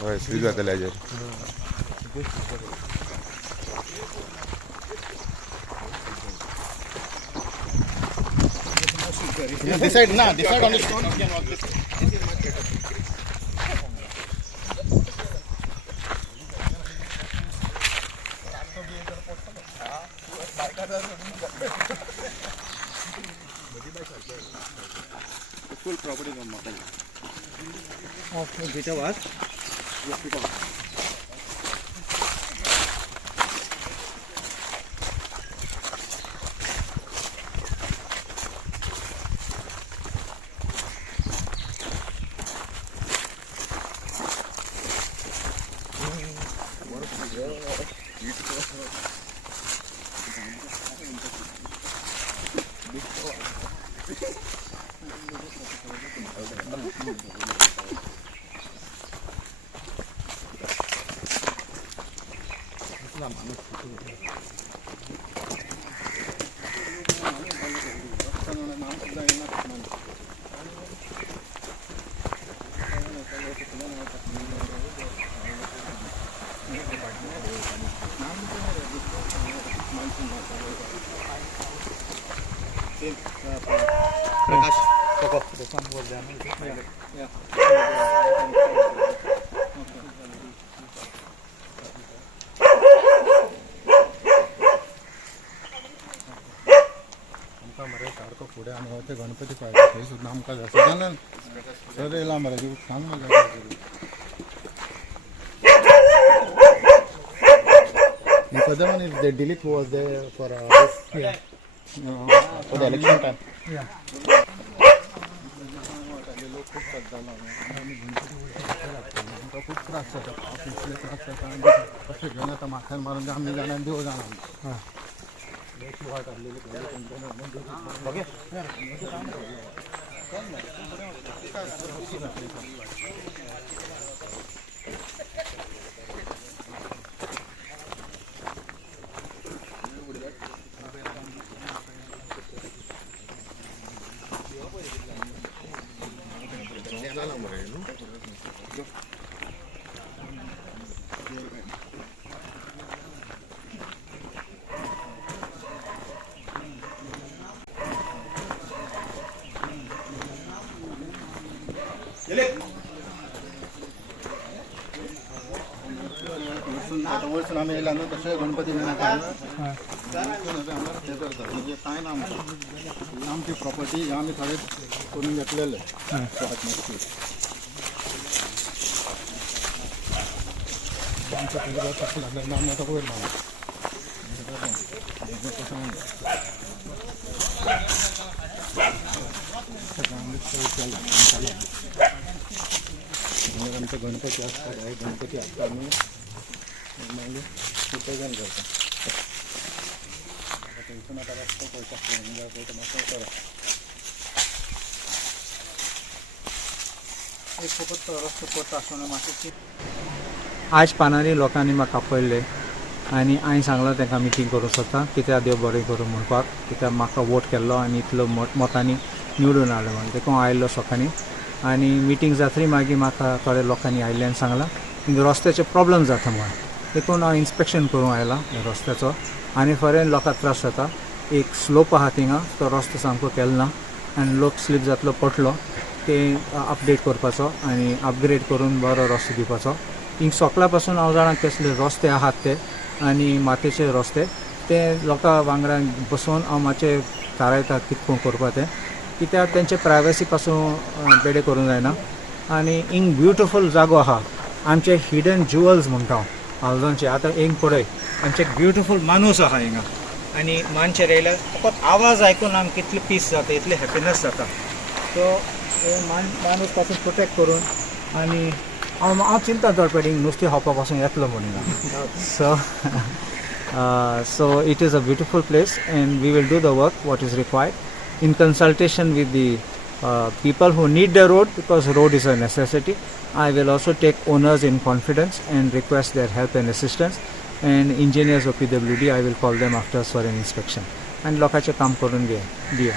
होय स्वीट जातले हाजेर decide on the stone you can walk this way. Full property of Mata. Okay, Gita was? Yes, Gita. पुढे आम्ही होते गणपती पाहिजे हे सुद्धा आमका जास्त जाणं सर येला मराठी सांग if the delete was there for for the election time. Yeah. खूप त्रास होता ऑफिसला त्रास होता कसे घेऊन आता माथ्यात मारून आम्ही जाणार देऊ जाणार हां वाट आलेली बघे आम्ही येला ना तसे गणपती म्हणजे काय ना आमची प्रॉपर्टी आम्ही थोडे करून घेतलेलं आहे आमचे गणपती असतात आहे गणपती असतात आम्ही विसर्जन करतो आज पानारी लोकांनी म्हाका आपयल्ले आनी हांवें सांगलो तांकां मिटींग करूं सोदता कित्याक देव बरें करूं म्हणपाक कित्याक म्हाका वोट केल्लो आनी इतलो मोतांनी निवडून हाडलो म्हणून देखून आयल्लो सकाळीं आनी मिटींग जातरी मागीर म्हाका थोड्या लोकांनी आयिल्ले आनी सांगलां रस्त्याचे प्रॉब्लम जाता म्हणून देखून हांव इन्स्पेक्शन करूं आयला रस्त्याचो आनी फरेन लोकांक त्रास जाता एक स्लोप आहा थिंगा तो रस्तो सामको केलो ना आनी लोक स्लीप जातलो पडलो ते अपडेट करपाचो आनी अपग्रेड करून बरो रस्तो दिवपाचो हिंग सकाळ पासून हांव जाणा कसले रस्ते आहात ते आनी मातयेचे रस्ते ते लोकां वांगडा बसून हांव मातशें थारायता कितको करपा तें कित्याक तेंचे प्रायवसी पासून बेडे करूंक जायना आनी हिंग ब्युटिफूल जागो आहा आमचे हिडन ज्युवल्स म्हणटा हांव आल्दोनचे आतां हिंग पळय आमचे ब्युटिफूल माणूस आहा हिंगा आनी मानशे येयल्यार फकत आवाज आयकून आमकां कितले पीस जाता इतले हॅपिनस जाता सो माणूस पासून प्रोटेक्ट करून आनी हांव चिंता धडपडींग नुस्तें खावपा पासून येतलो म्हणून so it is a beautiful place and we will do the work what is required in consultation with the people who need the road, because road is a necessity. I will also take owners in confidence and request their help and assistance, and engineers of PWD I will call them after for an inspection, and लोकांचे काम करून दिया